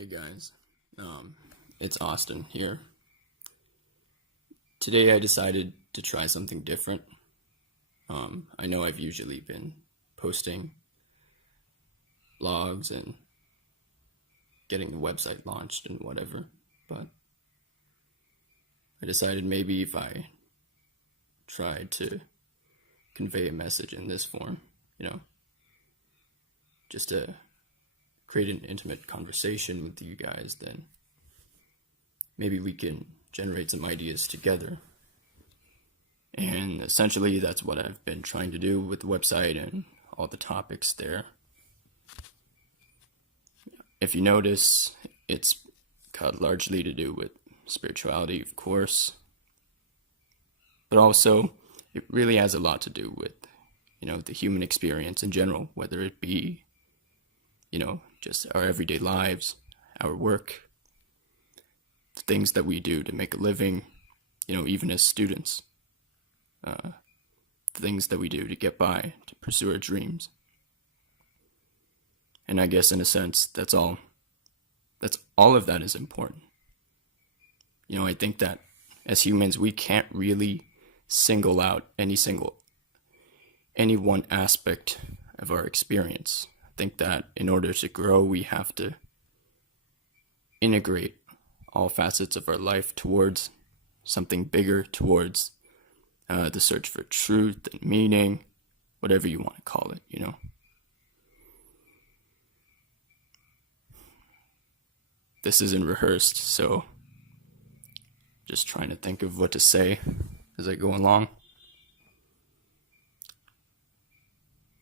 Hey guys, it's Austin here. Today I decided to try something different. I know I've usually been posting blogs and getting the website launched and whatever, but I decided maybe if I tried to convey a message in this form, just to create an intimate conversation with you guys, then maybe we can generate some ideas together. And essentially, that's what I've been trying to do with the website and all the topics there. If you notice, it's got largely to do with spirituality, of course, but also it really has a lot to do with, the human experience in general, whether it be, just our everyday lives, our work, the things that we do to make a living, even as students, the things that we do to get by, to pursue our dreams. And I guess in a sense, that's all of that is important. I think that as humans, we can't really single out any one aspect of our experience. I think that in order to grow, we have to integrate all facets of our life towards something bigger, towards the search for truth and meaning, whatever you want to call it, This isn't rehearsed, so just trying to think of what to say as I go along.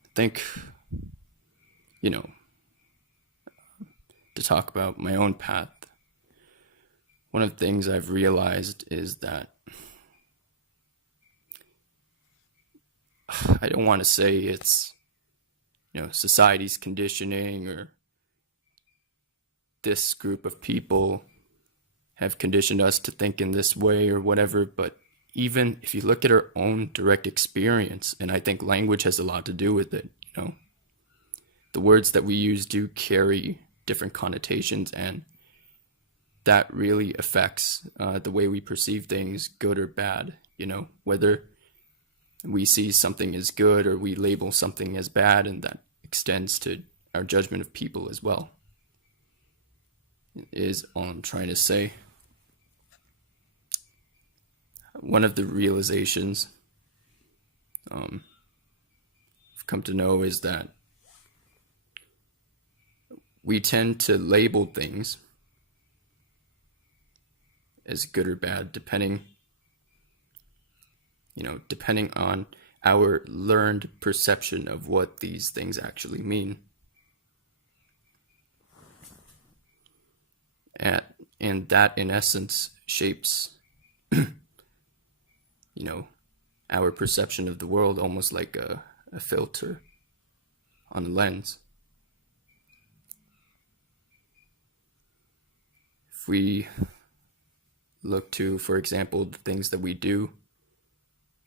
I think, to talk about my own path, one of the things I've realized is that I don't want to say it's, society's conditioning or this group of people have conditioned us to think in this way or whatever, but even if you look at our own direct experience, and I think language has a lot to do with it, the words that we use do carry different connotations, and that really affects the way we perceive things, good or bad, whether we see something as good or we label something as bad, and that extends to our judgment of people as well, is all I'm trying to say. One of the realizations I've come to know is that we tend to label things as good or bad depending on our learned perception of what these things actually mean. And that, in essence, shapes, our perception of the world almost like a filter on a lens. If we look to, for example, the things that we do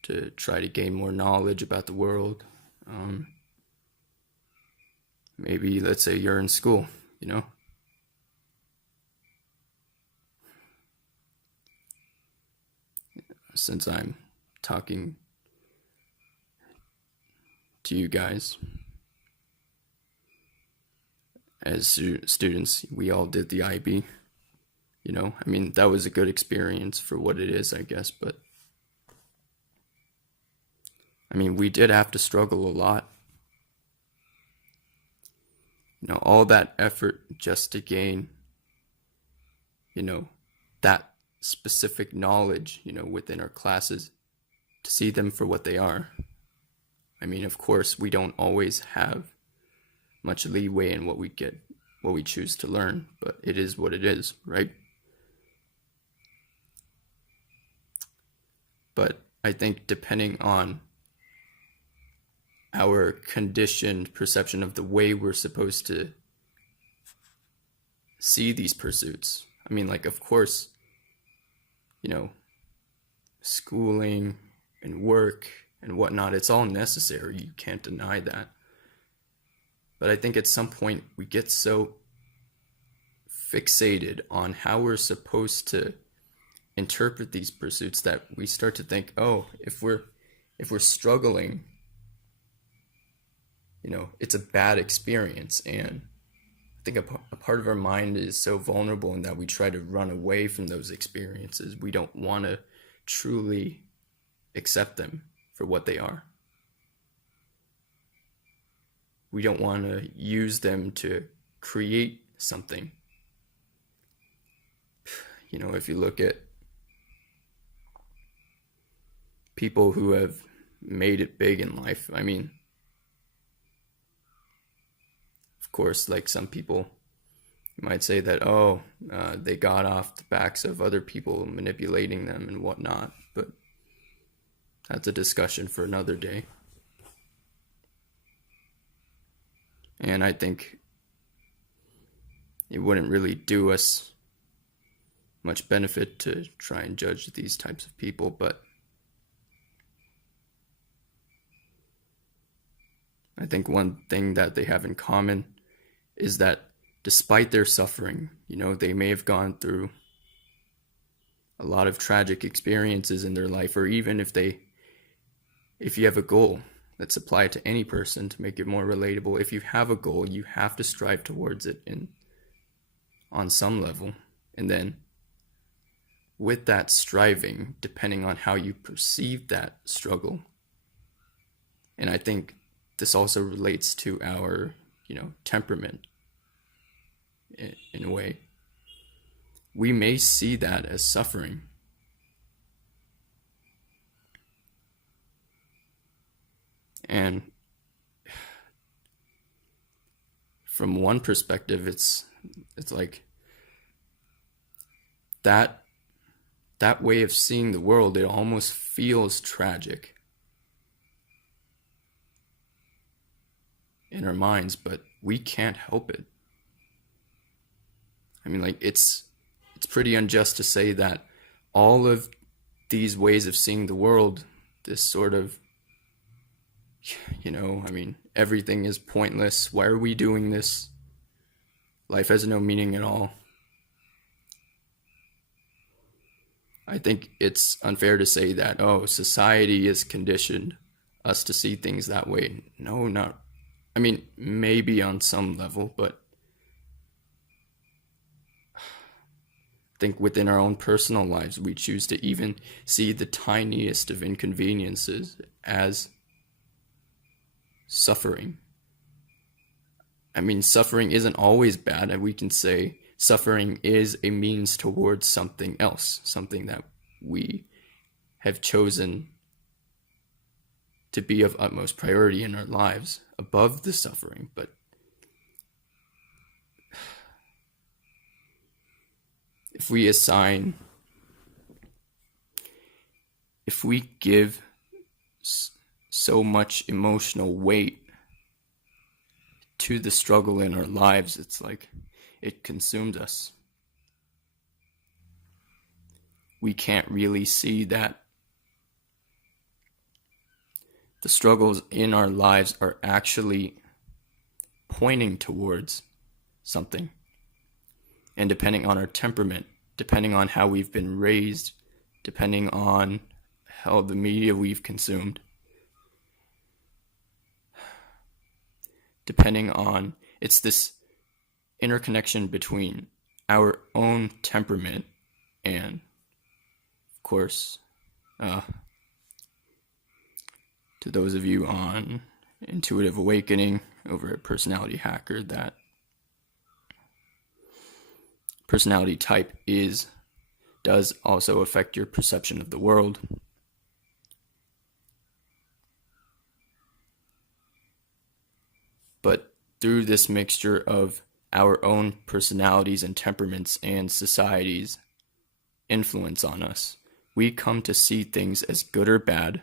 to try to gain more knowledge about the world, maybe let's say you're in school, since I'm talking to you guys as students, we all did the IB, that was a good experience for what it is, I guess, but we did have to struggle a lot, all that effort just to gain, that specific knowledge, within our classes, to see them for what they are. Of course, we don't always have much leeway in what we choose to learn, but it is what it is, right? But I think depending on our conditioned perception of the way we're supposed to see these pursuits, of course, schooling and work and whatnot, it's all necessary. You can't deny that. But I think at some point we get so fixated on how we're supposed to interpret these pursuits that we start to think, oh, if we're struggling, it's a bad experience. And I think a part of our mind is so vulnerable in that we try to run away from those experiences. We don't want to truly accept them for what they are. We don't want to use them to create something. If you look at people who have made it big in life, I mean, of course, like some people, you might say that, they got off the backs of other people manipulating them and whatnot, but that's a discussion for another day. And I think it wouldn't really do us much benefit to try and judge these types of people, but I think one thing that they have in common is that despite their suffering, they may have gone through a lot of tragic experiences in their life, or even if you have a goal, let's apply it to any person to make it more relatable. If you have a goal, you have to strive towards it on some level. And then with that striving, depending on how you perceive that struggle, and I think this also relates to our, temperament in a way. We may see that as suffering. And from one perspective, it's like that way of seeing the world, it almost feels tragic in our minds, but we can't help it. I mean, like, it's pretty unjust to say that all of these ways of seeing the world, this sort of, everything is pointless. Why are we doing this? Life has no meaning at all. I think it's unfair to say that, society has conditioned us to see things that way. No, not. I mean, maybe on some level, but I think within our own personal lives, we choose to even see the tiniest of inconveniences as suffering. I mean, suffering isn't always bad, and we can say suffering is a means towards something else, something that we have chosen to be of utmost priority in our lives above the suffering. But if we give so much emotional weight to the struggle in our lives, it's like it consumes us. We can't really see that the struggles in our lives are actually pointing towards something. And depending on our temperament, depending on how we've been raised, depending on how the media we've consumed, it's this interconnection between our own temperament and, of course, to those of you on Intuitive Awakening over at Personality Hacker, that personality type does also affect your perception of the world. But through this mixture of our own personalities and temperaments and society's influence on us, we come to see things as good or bad,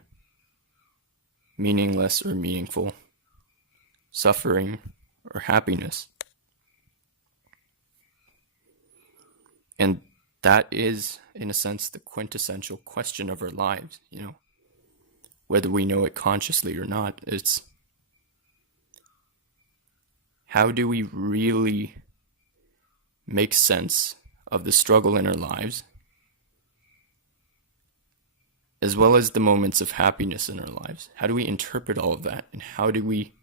meaningless or meaningful, suffering or happiness. And that is, in a sense, the quintessential question of our lives, whether we know it consciously or not. It's how do we really make sense of the struggle in our lives, as well as the moments of happiness in our lives? How do we interpret all of that? And how do we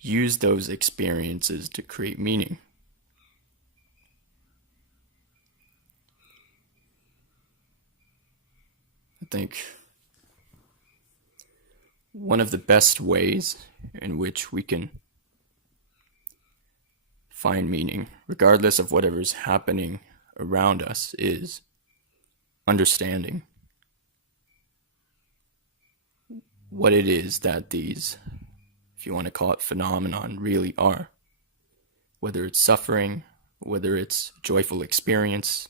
use those experiences to create meaning? I think one of the best ways in which we can find meaning, regardless of whatever's happening around us, is understanding what it is that these, if you want to call it phenomenon, really are. Whether it's suffering, whether it's joyful experience,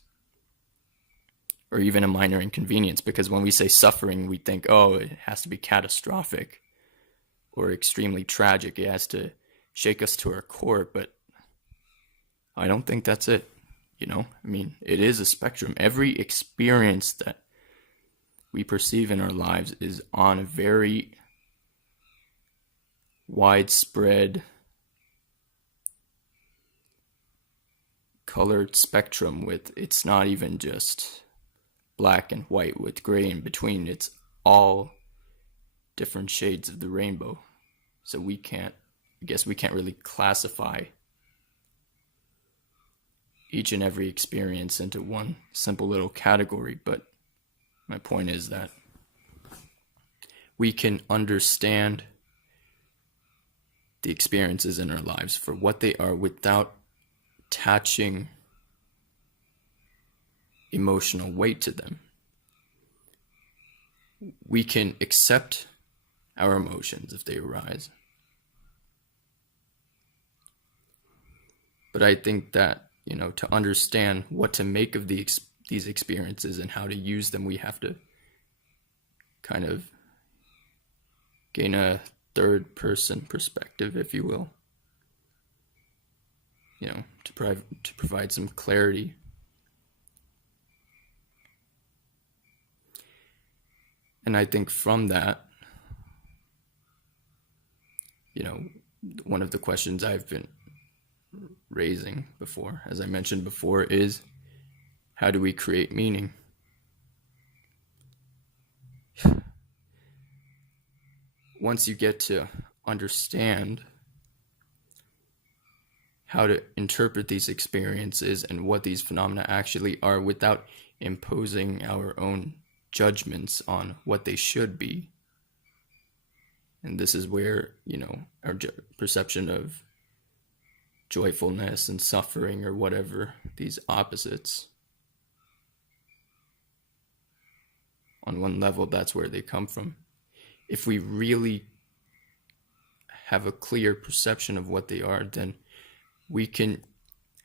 or even a minor inconvenience. Because when we say suffering, we think, oh, it has to be catastrophic or extremely tragic. It has to shake us to our core. But I don't think that's it. It is a spectrum. Every experience that we perceive in our lives is on a very widespread colored spectrum. It's not even just black and white with gray in between. It's all different shades of the rainbow. So we can't really classify each and every experience into one simple little category. But my point is that we can understand the experiences in our lives for what they are without attaching emotional weight to them. We can accept our emotions if they arise. But I think that, to understand what to make of these experiences and how to use them, we have to kind of gain a third person perspective, if you will, to provide some clarity. And I think from that, one of the questions I've been raising before, as I mentioned before, is how do we create meaning? Once you get to understand how to interpret these experiences and what these phenomena actually are without imposing our own judgments on what they should be, and this is where, our perception of joyfulness and suffering, or whatever, these opposites, on one level, that's where they come from. If we really have a clear perception of what they are, then we can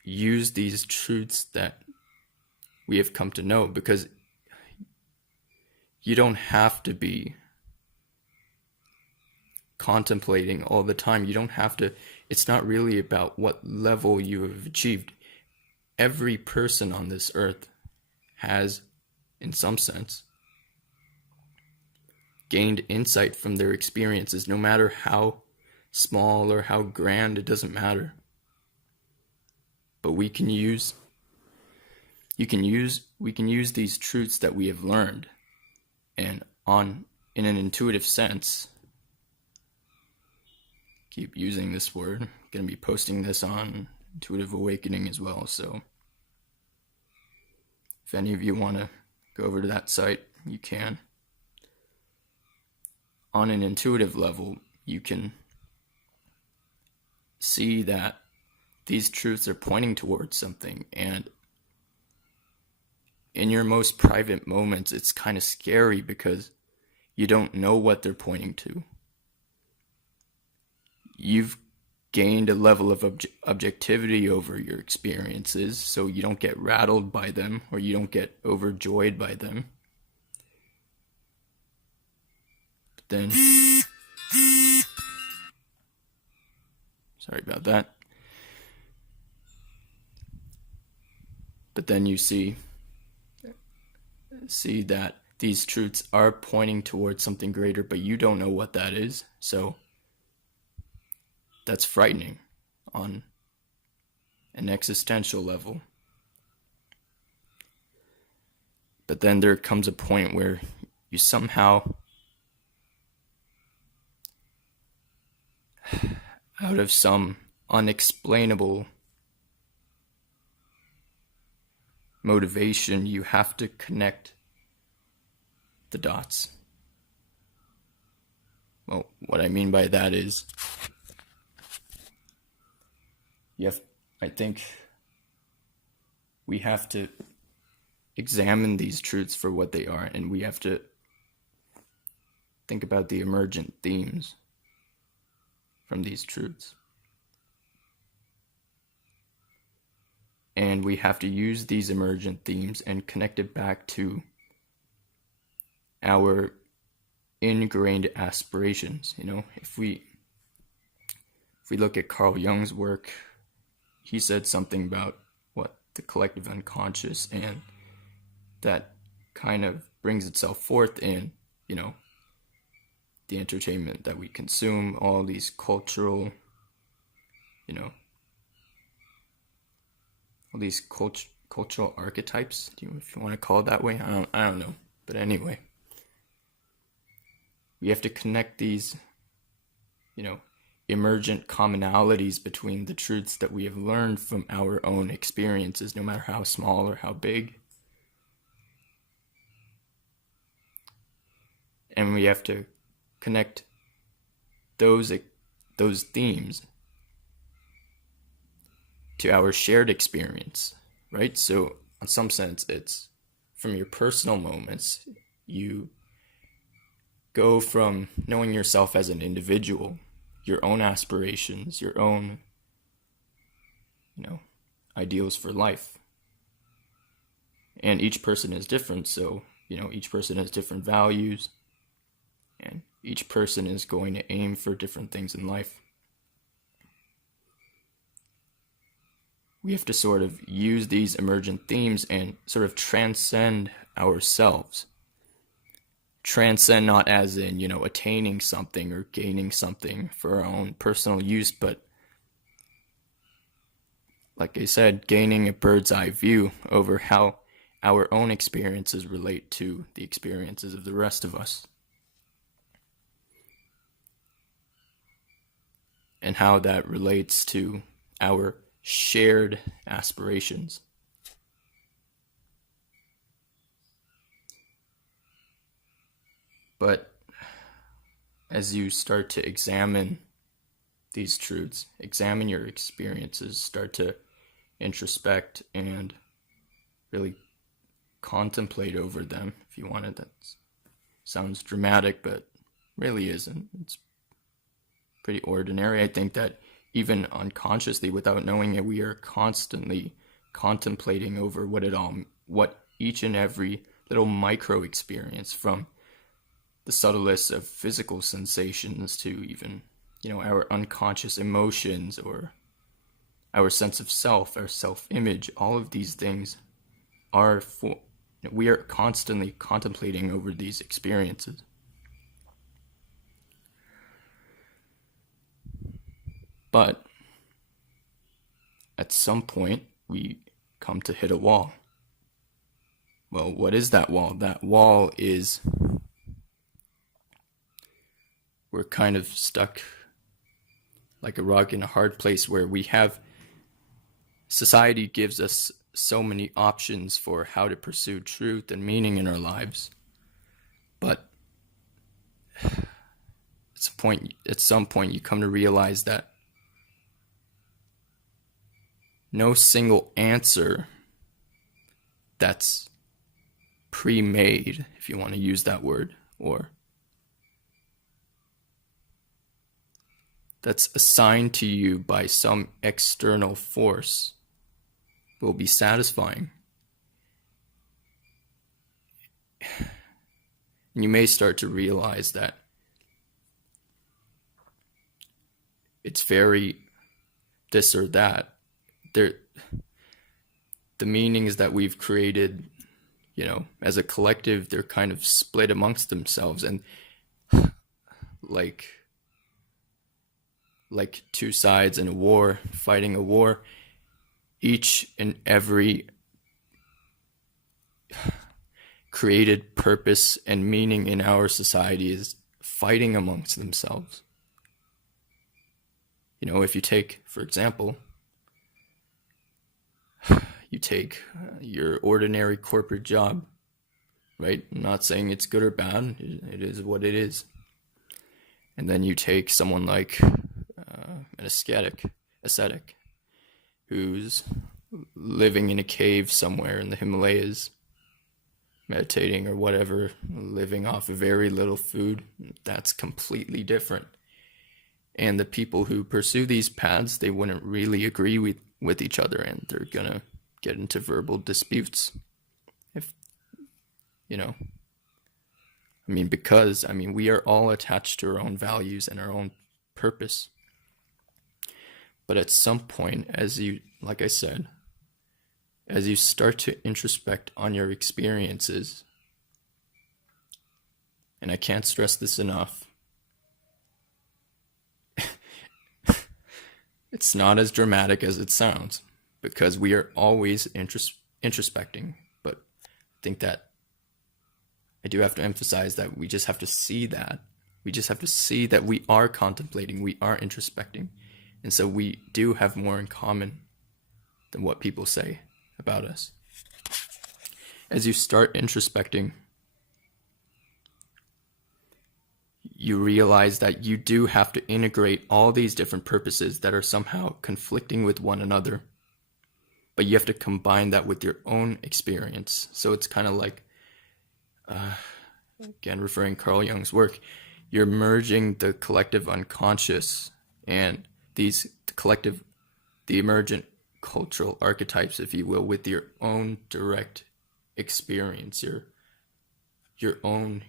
use these truths that we have come to know, because you don't have to be contemplating all the time. You don't have to, it's not really about what level you have achieved. Every person on this earth has, in some sense, gained insight from their experiences, no matter how small or how grand, it doesn't matter. But we can use these truths that we have learned, and in an intuitive sense, keep using this word. I'm going to be posting this on Intuitive Awakening as well, so if any of you want to go over to that site, you can. On an intuitive level, you can see that these truths are pointing towards something, and in your most private moments, it's kind of scary because you don't know what they're pointing to. You've gained a level of objectivity over your experiences, so you don't get rattled by them, or you don't get overjoyed by them. But then, sorry about that. But then you see that these truths are pointing towards something greater, but you don't know what that is. So that's frightening on an existential level. But then there comes a point where you somehow, out of some unexplainable motivation, you have to connect the dots. Well, what I mean by that is, I think we have to examine these truths for what they are, and we have to think about the emergent themes from these truths. And we have to use these emergent themes and connect it back to our ingrained aspirations. If we look at Carl Jung's work, he said something about the collective unconscious, and that kind of brings itself forth in, the entertainment that we consume, all these cultural, all these cultural archetypes, if you want to call it that way. I don't know. But anyway, we have to connect these, emergent commonalities between the truths that we have learned from our own experiences, no matter how small or how big. And we have to connect those themes to our shared experience, right? So in some sense, it's from your personal moments. You go from knowing yourself as an individual, your own aspirations, your own, ideals for life. And each person is different, so, each person has different values, and each person is going to aim for different things in life. We have to sort of use these emergent themes and sort of transcend ourselves. Transcend not as in, attaining something or gaining something for our own personal use, but like I said, gaining a bird's eye view over how our own experiences relate to the experiences of the rest of us. And how that relates to our shared aspirations. But as you start to examine these truths, examine your experiences, start to introspect and really contemplate over them, if you wanted. That sounds dramatic, but really isn't. It's pretty ordinary. I think that even unconsciously, without knowing it, we are constantly contemplating over what each and every little micro experience, from the subtlest of physical sensations to even, our unconscious emotions or our sense of self, our self-image, all of these things we are constantly contemplating over these experiences. But at some point, we come to hit a wall. Well, what is that wall? That wall is we're kind of stuck like a rock in a hard place, where society gives us so many options for how to pursue truth and meaning in our lives. But at some point you come to realize that no single answer that's pre-made, if you want to use that word, or that's assigned to you by some external force, will be satisfying. And you may start to realize that it's very this or that. The meanings that we've created, as a collective, they're kind of split amongst themselves, and like two sides in a war, fighting a war, each and every created purpose and meaning in our society is fighting amongst themselves. If you take, for example, you take your ordinary corporate job, right? I'm not saying it's good or bad. It is what it is. And then you take someone like an ascetic who's living in a cave somewhere in the Himalayas, meditating or whatever, living off of very little food. That's completely different. And the people who pursue these paths, they wouldn't really agree with each other, and they're gonna get into verbal disputes. Because we are all attached to our own values and our own purpose. But at some point, like I said, as you start to introspect on your experiences, and I can't stress this enough, it's not as dramatic as it sounds, because we are always introspecting. But I think that I do have to emphasize that we just have to see that. We just have to see that we are contemplating, we are introspecting. And so we do have more in common than what people say about us. As you start introspecting, you realize that you do have to integrate all these different purposes that are somehow conflicting with one another, but you have to combine that with your own experience. So it's kind of like, again, referring Carl Jung's work, you're merging the collective unconscious and the emergent cultural archetypes, if you will, with your own direct experience, your own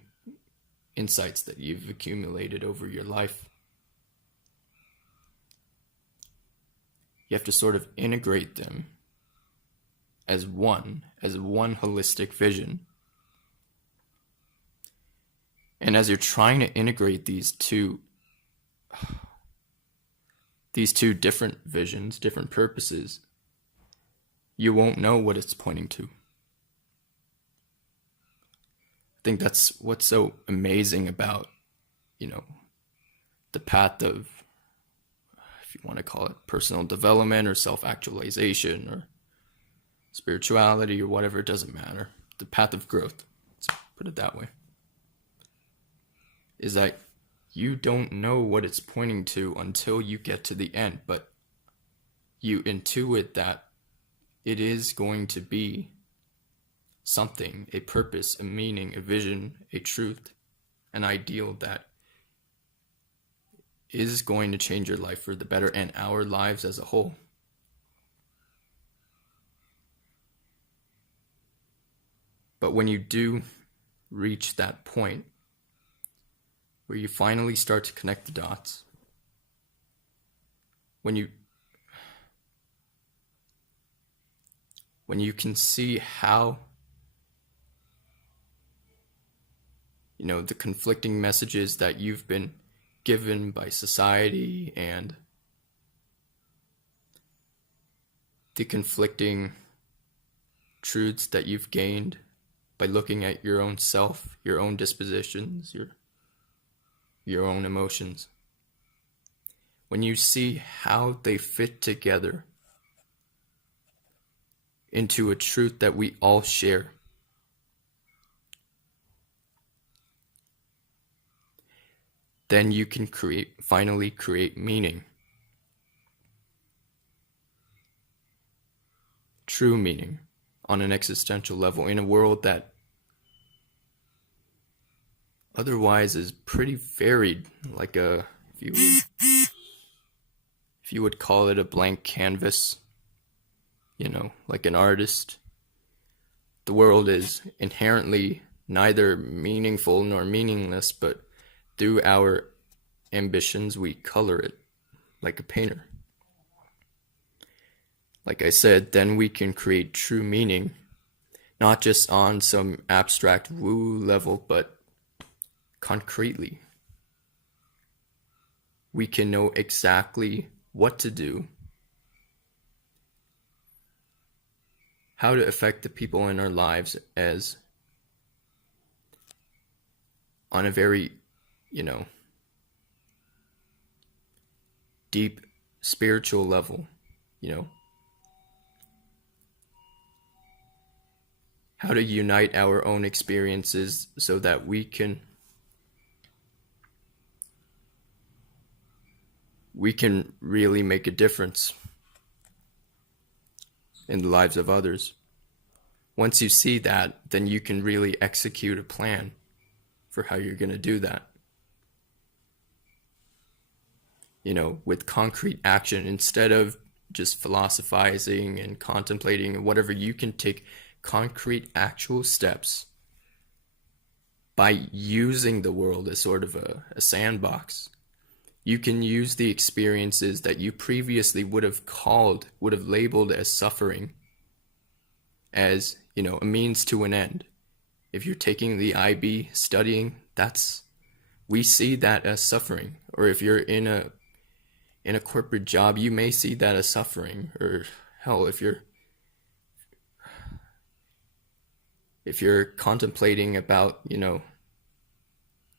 insights that you've accumulated over your life. You have to sort of integrate them as one holistic vision. And as you're trying to integrate these two different visions, different purposes, you won't know what it's pointing to. I think that's what's so amazing about, the path of, if you want to call it personal development or self-actualization or spirituality or whatever, it doesn't matter. The path of growth, let's put it that way, is that you don't know what it's pointing to until you get to the end, but you intuit that it is going to be something, a purpose, a meaning, a vision, a truth, an ideal that is going to change your life for the better and our lives as a whole. But when you do reach that point where you finally start to connect the dots, when you can see how the conflicting messages that you've been given by society and the conflicting truths that you've gained by looking at your own self, your own dispositions, your own emotions. When you see how they fit together into a truth that we all share, then you can finally create meaning. True meaning on an existential level in a world that otherwise is pretty varied, like if you would call it a blank canvas, like an artist. The world is inherently neither meaningful nor meaningless, but through our ambitions, we color it like a painter. Like I said, then we can create true meaning, not just on some abstract woo level, but concretely. We can know exactly what to do how to affect the people in our lives as on a very, you know, deep spiritual level, you know, how to unite our own experiences so that we can really make a difference in the lives of others. Once you see that, then you can really execute a plan for how you're going to do that. You know, with concrete action, instead of just philosophizing and contemplating and whatever, you can take concrete actual steps by using the world as sort of a sandbox. You can use the experiences that you previously would have labeled as suffering, as, you know, a means to an end. If you're taking the IB, studying, we see that as suffering. Or if you're in a corporate job, you may see that as suffering. Or hell, if you're contemplating about, you know,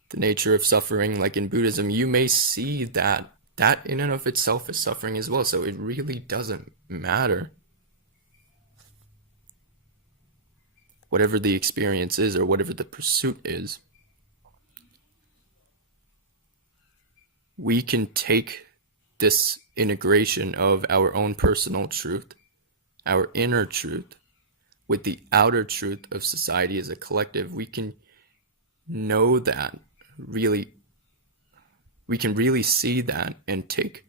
the nature of suffering, like in Buddhism, you may see that in and of itself is suffering as well. So it really doesn't matter whatever the experience is or whatever the pursuit is. We can take this integration of our own personal truth, our inner truth, with the outer truth of society as a collective. We can know that really, we can really see that and take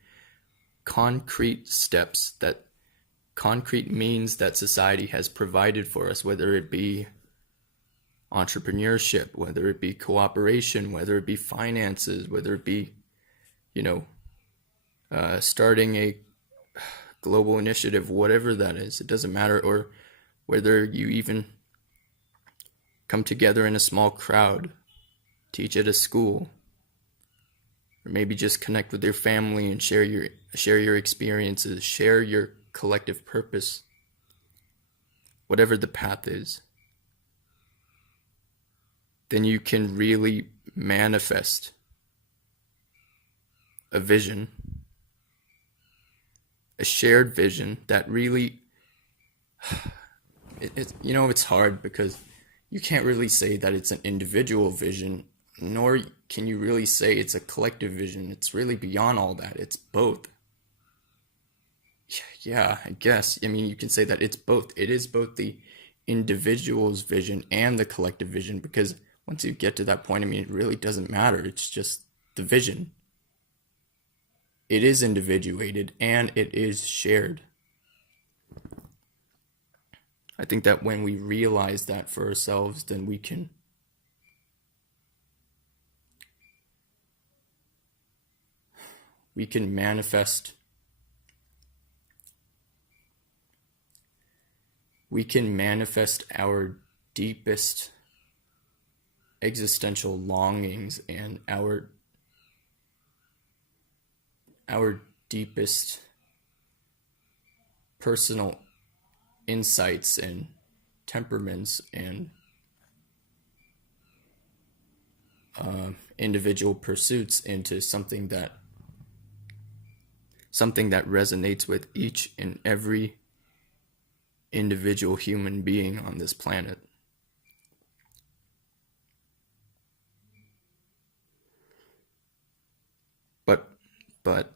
concrete steps, that concrete means that society has provided for us, whether it be entrepreneurship, whether it be cooperation, whether it be finances, whether it be, you know, starting a global initiative, whatever that is, it doesn't matter. Or whether you even come together in a small crowd, teach at a school, or maybe just connect with your family and share your experiences, share your collective purpose, whatever the path is, then you can really manifest a vision, a shared vision that really, you know, it's hard because you can't really say that it's an individual vision, nor can you really say it's a collective vision. It's really beyond all that. It's both. Yeah, I guess. I mean, you can say that it's both. It is both the individual's vision and the collective vision, because once you get to that point, I mean, it really doesn't matter. It's just the vision. It is individuated and it is shared. I think that when we realize that for ourselves, then we can manifest our deepest existential longings and our deepest personal insights and temperaments and individual pursuits into something that resonates with each and every individual human being on this planet. But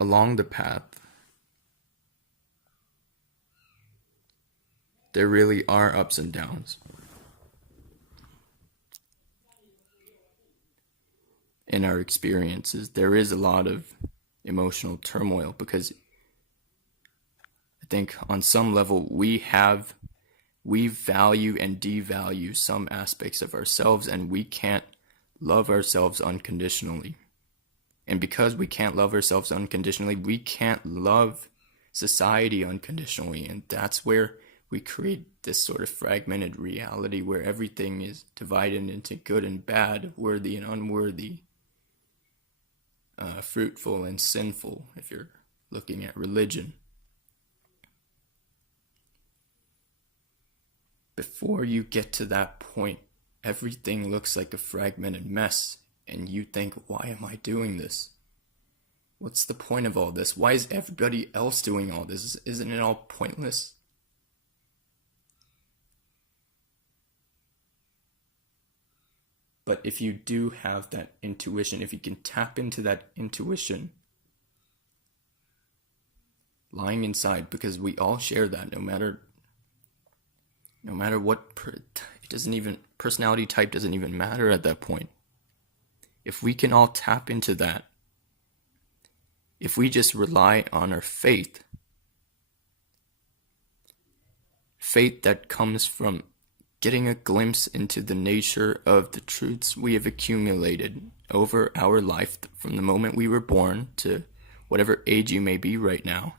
along the path, there really are ups and downs. In our experiences, there is a lot of emotional turmoil because I think on some level we value and devalue some aspects of ourselves, and we can't love ourselves unconditionally. And because we can't love ourselves unconditionally, we can't love society unconditionally. And that's where we create this sort of fragmented reality where everything is divided into good and bad, worthy and unworthy, fruitful and sinful, if you're looking at religion. before you get to that point, everything looks like a fragmented mess, and you think, why am I doing this? What's the point of all this? Why is everybody else doing all this? Isn't it all pointless? But if you do have that intuition, if you can tap into that intuition lying inside, because we all share that, no matter what, it doesn't even, personality type doesn't even matter at that point. If we can all tap into that, if we just rely on our faith that comes from getting a glimpse into the nature of the truths we have accumulated over our life from the moment we were born to whatever age you may be right now,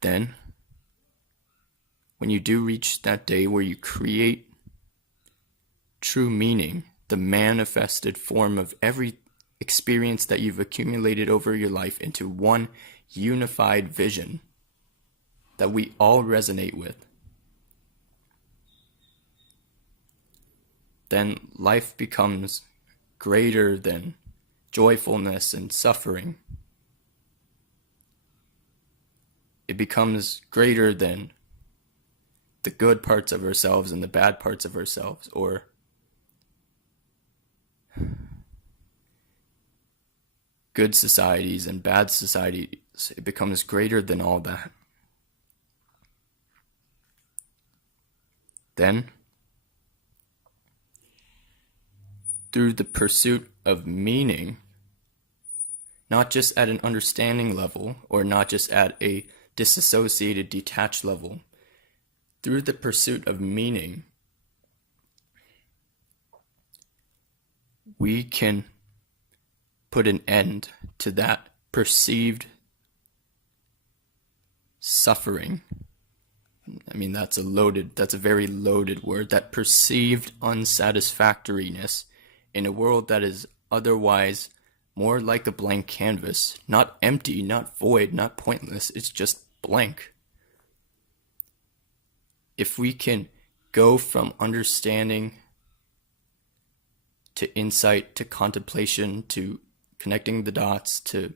then when you do reach that day where you create true meaning, the manifested form of every experience that you've accumulated over your life into one unified vision that we all resonate with, then life becomes greater than joyfulness and suffering. It becomes greater than the good parts of ourselves and the bad parts of ourselves, or good societies and bad societies. It becomes greater than all that. Then, through the pursuit of meaning, not just at an understanding level, or not just at a disassociated, detached level, through the pursuit of meaning, we can put an end to that perceived suffering. I mean, that's a very loaded word, that perceived unsatisfactoriness in a world that is otherwise more like a blank canvas, not empty, not void, not pointless, it's just blank. If we can go from understanding to insight, to contemplation, to connecting the dots, to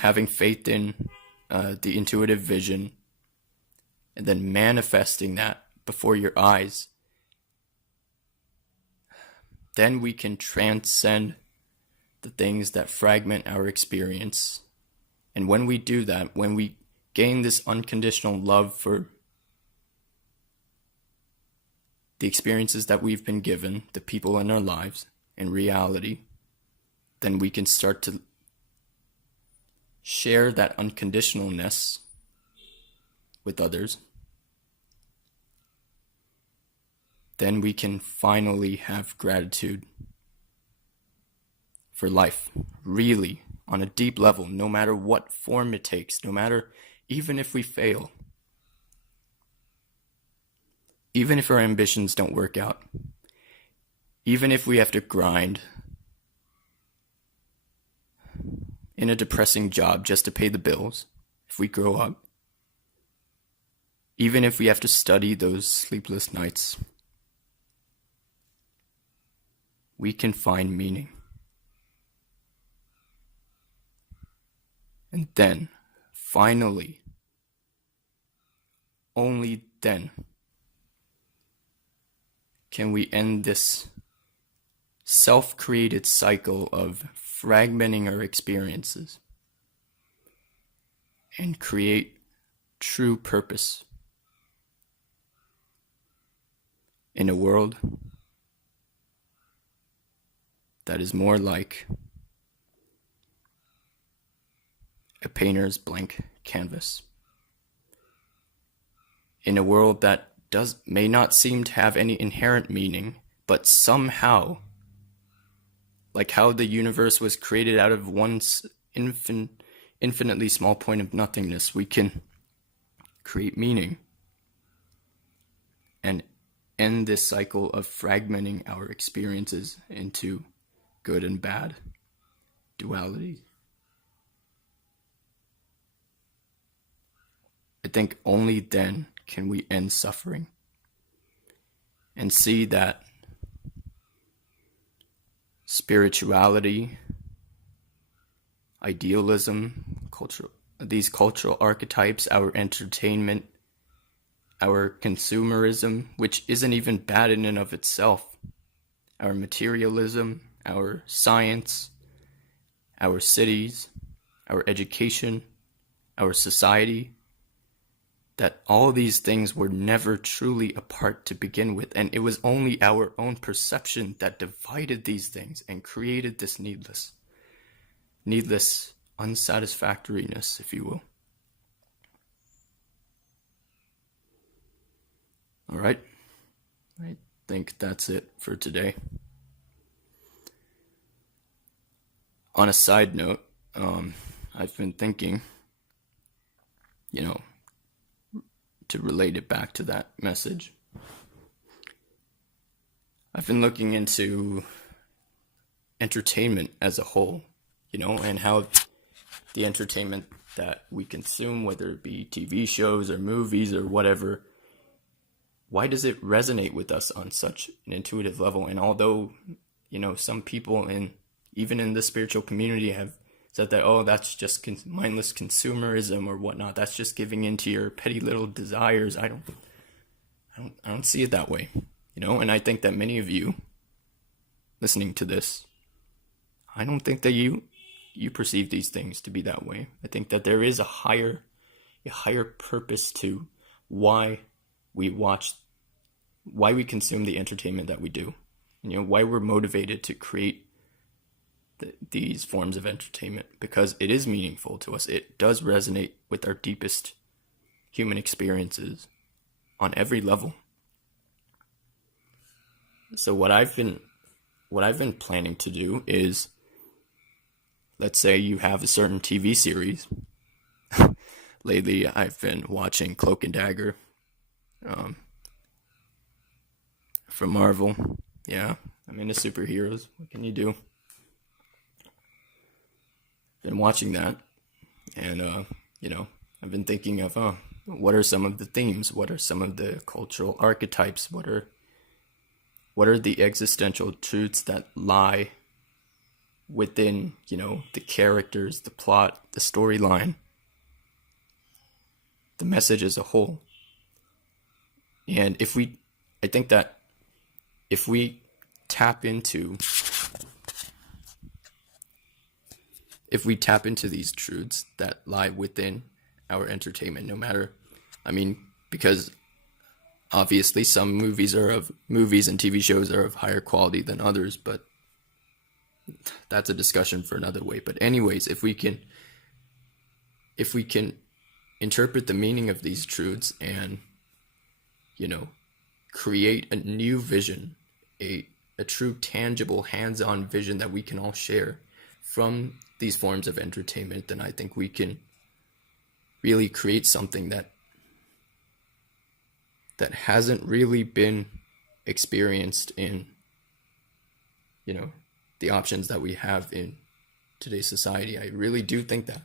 having faith in the intuitive vision, and then manifesting that before your eyes, then we can transcend the things that fragment our experience. And when we do that, when we gain this unconditional love for the experiences that we've been given, the people in our lives, in reality, then we can start to share that unconditionalness with others. Then we can finally have gratitude for life, really, on a deep level, no matter what form it takes, no matter, even if we fail, even if our ambitions don't work out, even if we have to grind in a depressing job just to pay the bills, if we grow up, even if we have to study those sleepless nights, we can find meaning. And then, finally, only then, can we end this self-created cycle of fragmenting our experiences and create true purpose in a world that is more like a painter's blank canvas. In a world that may not seem to have any inherent meaning, but somehow, like how the universe was created out of one infinitely small point of nothingness, we can create meaning and end this cycle of fragmenting our experiences into good and bad duality. I think only then can we end suffering and see that spirituality, idealism, these cultural archetypes, our entertainment, our consumerism, which isn't even bad in and of itself, our materialism, our science, our cities, our education, our society, that all these things were never truly apart to begin with, and it was only our own perception that divided these things and created this needless unsatisfactoriness, if you will. All right, I think that's it for today. On a side note, I've been thinking, to relate it back to that message, I've been looking into entertainment as a whole, and how the entertainment that we consume, whether it be TV shows or movies or whatever, why does it resonate with us on such an intuitive level? And although, some people even in the spiritual community have said that, oh, that's just mindless consumerism or whatnot, that's just giving into your petty little desires, I don't see it that way, and I think that many of you listening to this, I don't think that you perceive these things to be that way. I think that there is a higher purpose to why we consume the entertainment that we do, why we're motivated to create these forms of entertainment, because it is meaningful to us. It does resonate with our deepest human experiences on every level. So what I've been planning to do is, let's say you have a certain TV series. Lately, I've been watching Cloak and Dagger from Marvel. Yeah, I'm into superheroes. What can you do? Been watching that, and I've been thinking of what are some of the themes, what are some of the cultural archetypes, what are the existential truths that lie within the characters, the plot, the storyline, the message as a whole. And I think that if we tap into these truths that lie within our entertainment, because obviously some movies and TV shows are of higher quality than others, but that's a discussion for another way. But anyways, if we can interpret the meaning of these truths and create a new vision, a true tangible hands-on vision that we can all share from these forms of entertainment, then I think we can really create something that hasn't really been experienced in the options that we have in today's society. I really do think that.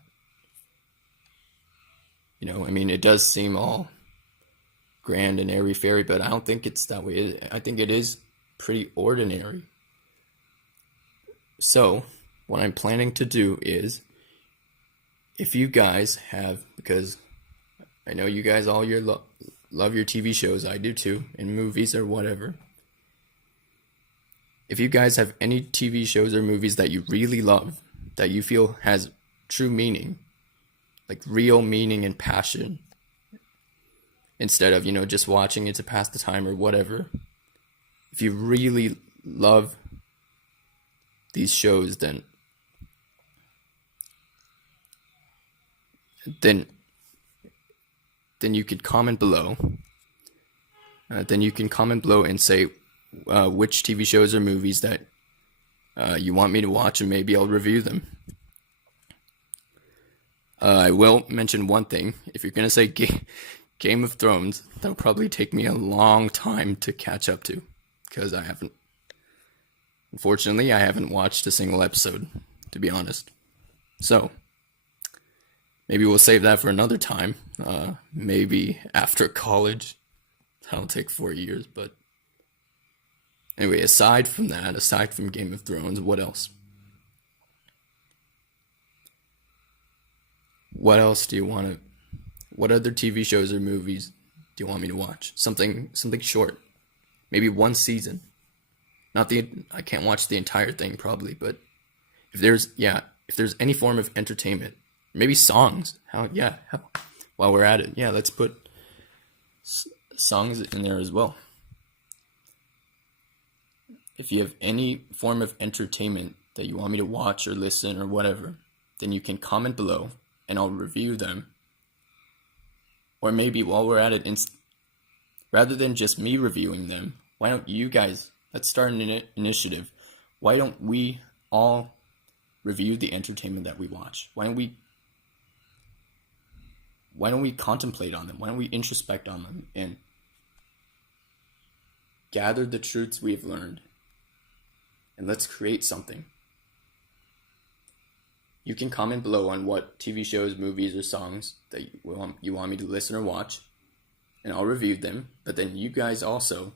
It does seem all grand and airy-fairy, but I don't think it's that way. I think it is pretty ordinary. So what I'm planning to do is, if you guys have, because I know you guys all love your TV shows, I do too, and movies or whatever. If you guys have any TV shows or movies that you really love, that you feel has true meaning, like real meaning and passion, instead of, just watching it to pass the time or whatever, if you really love these shows, then you could comment below. Then you can comment below and say which TV shows or movies that you want me to watch, and maybe I'll review them. I will mention one thing. If you're going to say Game of Thrones, that'll probably take me a long time to catch up to, because unfortunately, I haven't watched a single episode, to be honest. So, maybe we'll save that for another time. Maybe after college. That'll take 4 years, but anyway, aside from that, aside from Game of Thrones, what else? What else do you want to? What other TV shows or movies do you want me to watch? Something short, maybe one season. Not the I can't watch the entire thing probably, but if there's any form of entertainment, maybe songs. While we're at it, let's put songs in there as well. If you have any form of entertainment that you want me to watch or listen or whatever, then you can comment below and I'll review them. Or maybe while we're at it, rather than just me reviewing them, why don't you guys, let's start an initiative. Why don't we all review the entertainment that we watch? Why don't we contemplate on them? Why don't we introspect on them and gather the truths we've learned, and let's create something. You can comment below on what TV shows, movies, or songs that you want me to listen or watch, and I'll review them. But then you can also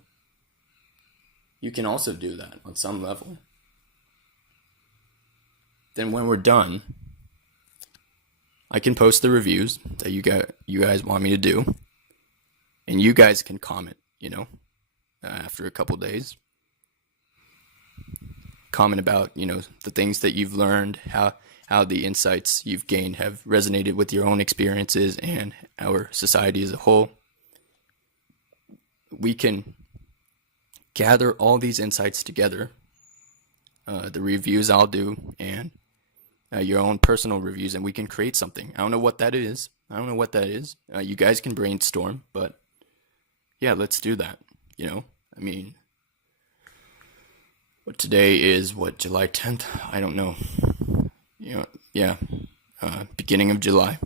do that on some level. Then when we're done, I can post the reviews that you guys want me to do, and you guys can comment, after a couple days. Comment about, the things that you've learned, how the insights you've gained have resonated with your own experiences and our society as a whole. We can gather all these insights together, the reviews I'll do, and your own personal reviews, and we can create something. I don't know what that is. You guys can brainstorm, but let's do that. What today is, July 10th? I don't know. Beginning of July.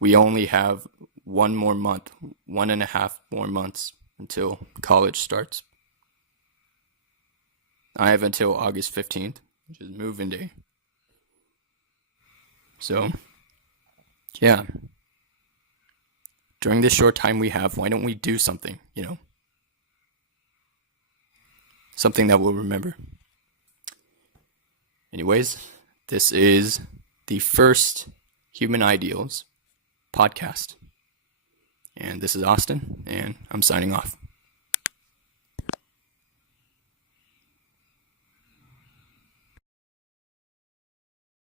We only have 1.5 more months until college starts. I have until August 15th, which is move-in day. So, during this short time we have, why don't we do something, Something that we'll remember. Anyways, this is the first Human Ideals podcast. And this is Austin, and I'm signing off.